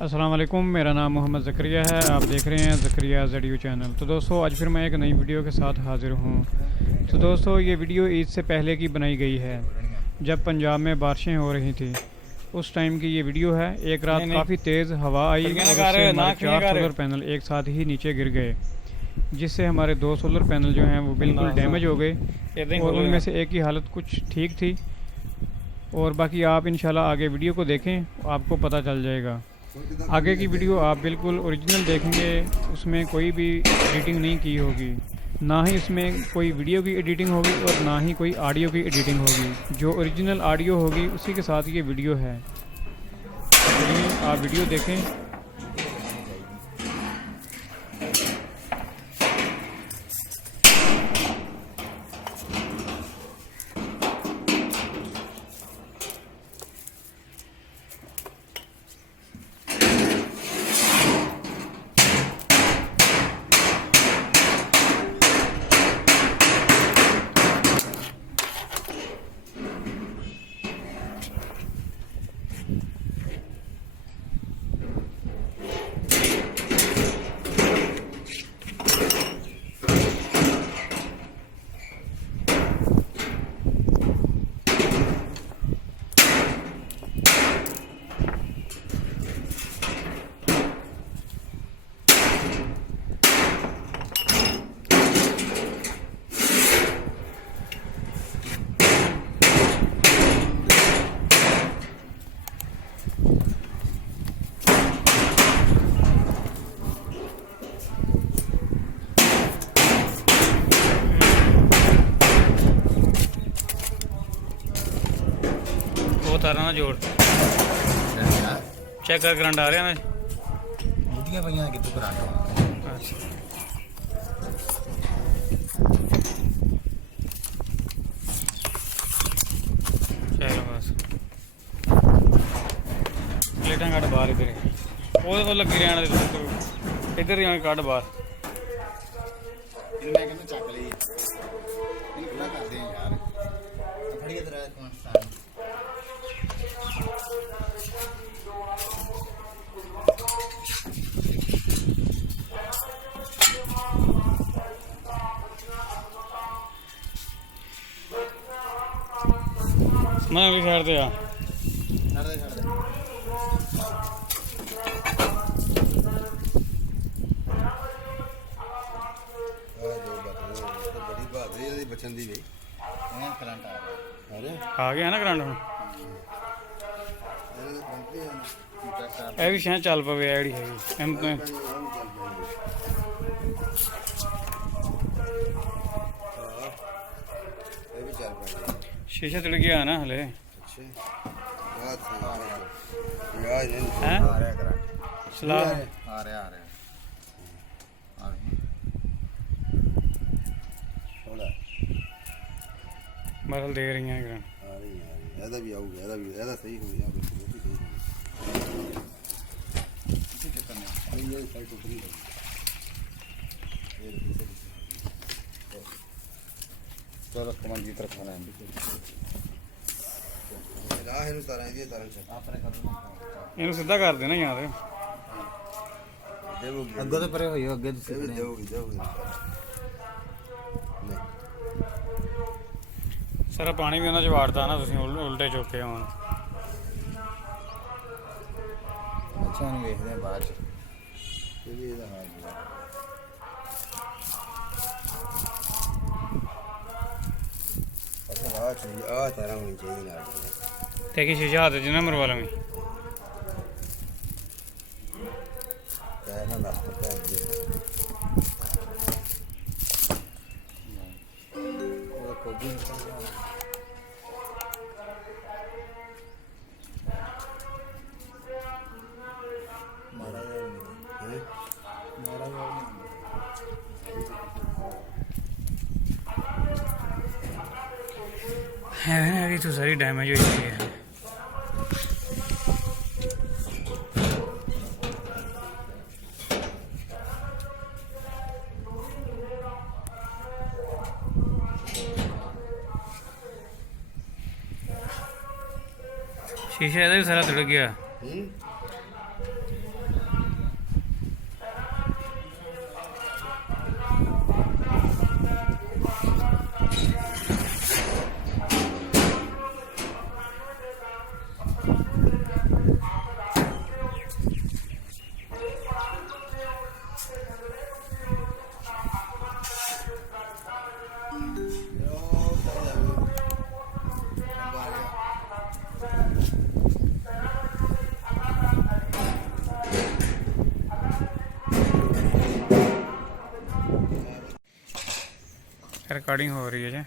अस्सलाम-O-Alikum, मेरा नाम मोहम्मद ज़करिया है। आप देख रहे हैं ज़करिया ZU चैनल। तो दोस्तों आज फिर मैं एक नई वीडियो के साथ हाज़िर हूँ। तो दोस्तों ये वीडियो ईद से पहले की बनाई गई है, जब पंजाब में बारिशें हो रही थी उस टाइम की ये वीडियो है। एक रात काफ़ी तेज़ हवा आई और उससे हमारे 4 सोलर पैनल एक साथ ही नीचे गिर गए, जिससे हमारे 2 सोलर पैनल जो हैं वो बिल्कुल डैमेज हो गए और उनमें से एक की हालत कुछ ठीक थी और बाकी आप इंशाल्लाह आगे वीडियो को देखें, आपको पता चल जाएगा। आगे की वीडियो आप बिल्कुल ओरिजिनल देखेंगे, उसमें कोई भी एडिटिंग नहीं की होगी, ना ही इसमें कोई वीडियो की एडिटिंग होगी और ना ही कोई ऑडियो की एडिटिंग होगी। जो ओरिजिनल ऑडियो होगी उसी के साथ ये वीडियो है। चलिए आप वीडियो देखें। तारा ना जोड़ चेक कर करंट आ रहा है बुटियां पईयां कितों करंट अच्छा चलो बस प्लेटा कट बाहर इधर वो तो लगी रहने इधर ही कट बाहर इन्हें कहने चक ली इन पूरा कर दे यार खड़ी इधर कौन सा मैं भी छड़ दे बचन दी गई करंट आ गया ना करंट हम ਇਹ ਵੀ ਸ਼ਾਇਦ ਚੱਲ ਪਵੇ ਜਿਹੜੀ ਹੈਗੀ शीशा तड़ गया ना हले सलाह बदल दे रही हैं भी आऊगा भी सही हो गया चलो कमान की तरफ खाना है राह है तारा ये तारा आपने कर दो ਇਹਨੂੰ ਸਿੱਧਾ ਕਰ ਦੇਣਾ ਯਾਰ देवोगी ਅੱਗੇ ਤੋਂ ਪਰੇ ਹੋਈਓ ਅੱਗੇ ਤੋਂ देवोगी ਸਾਰਾ ਪਾਣੀ ਵੀ ਉਹਨਾਂ ਚ ਵਾੜਦਾ ਨਾ ਤੁਸੀਂ ਉਲਟੇ ਚੁੱਕੇ ਹੋਣ ਅੱਛਾ ਨੂੰ ਵੇਖਦੇ ਆ ਬਾਅਦ ਚ ਇਹ ਵੀ ਇਹਦਾ ਹਾਲ आ तारा होनी चाहिए ना ते की शीशा हाथ च ना मरवा लवी कहना दस पता है और कोई मारा है अभी तो सारी डैमेज हो चुकी है। शीशा ਇਹਦਾ ਵੀ ਸਾਰਾ ਟੁੱਟ ਗਿਆ। रिकॉर्डिंग हो रही है जी।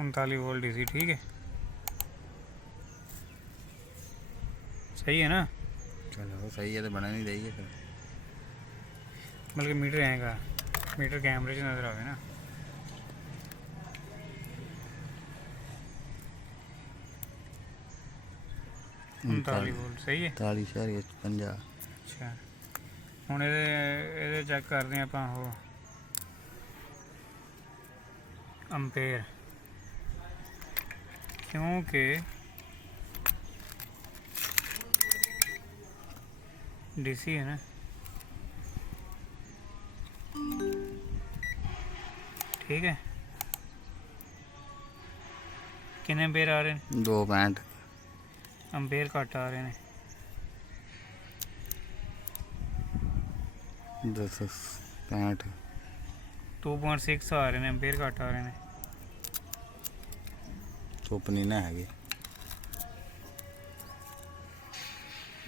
उनतालीस वोल्ट डीसी, ठीक है, सही है ना। चलो सही है तो बना नहीं देगी फिर। बल्कि मीटर आएगा, मीटर कैमरे से नज़र आवे ना। उनतालीस वोल्ट सही है। 43.50। अच्छा हुण ये चेक करते हैं आपां वो अंपेयर, क्योंकि डीसी है ना। ठीक है, कितने एम्पेयर आ रहे हैं? 2.65। अंपेयर घट आ रहे हैं। 265। 2.6 आ रहे हैं, अंपेयर घट आ रहे हैं। धुप नहीं ना हैगी।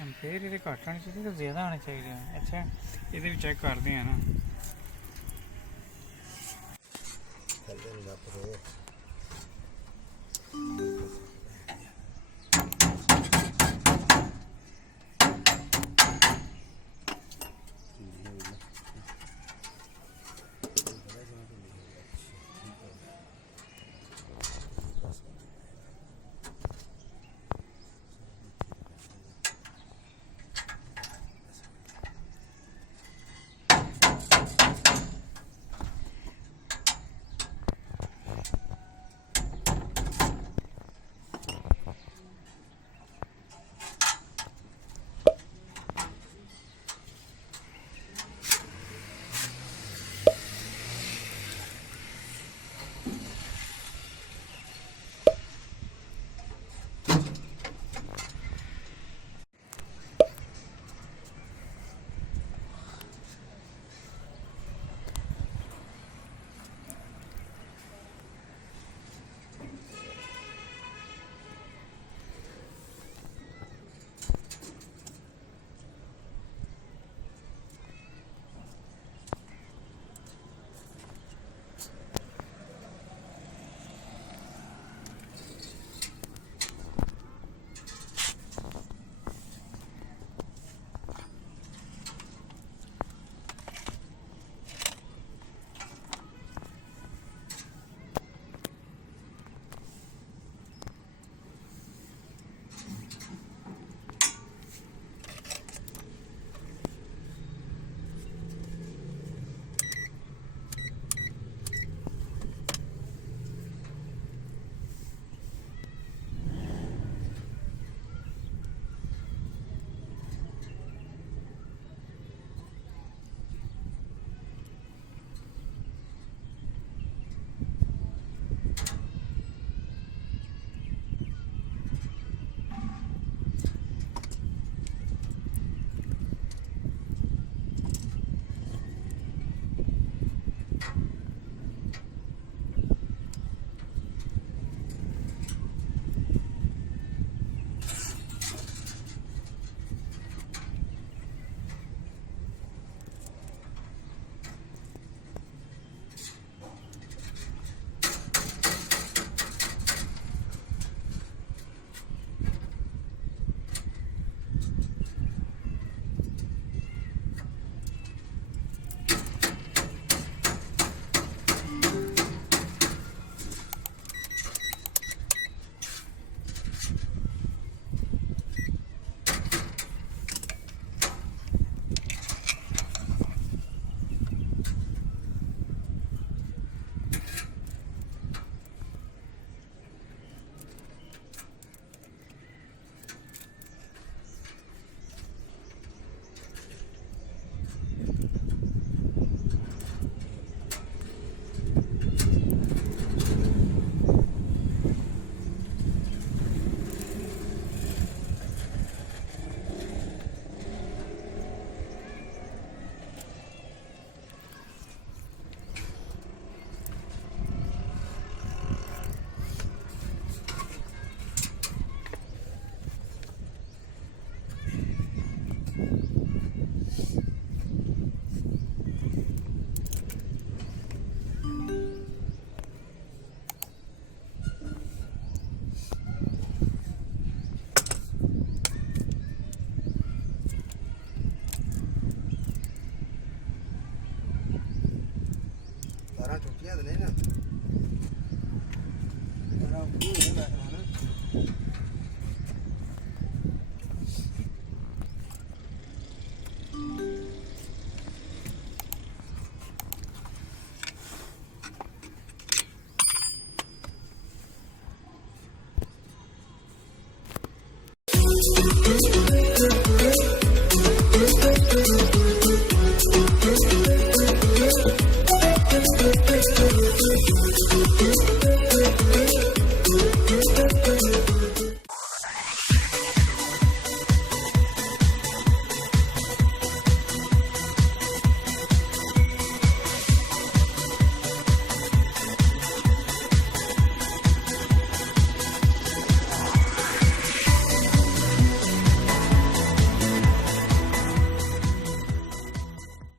अंपेयर ये घट आने चाहिए तो ज़्यादा आने चाहिए। अच्छा ये भी चेक करते हैं ना। चल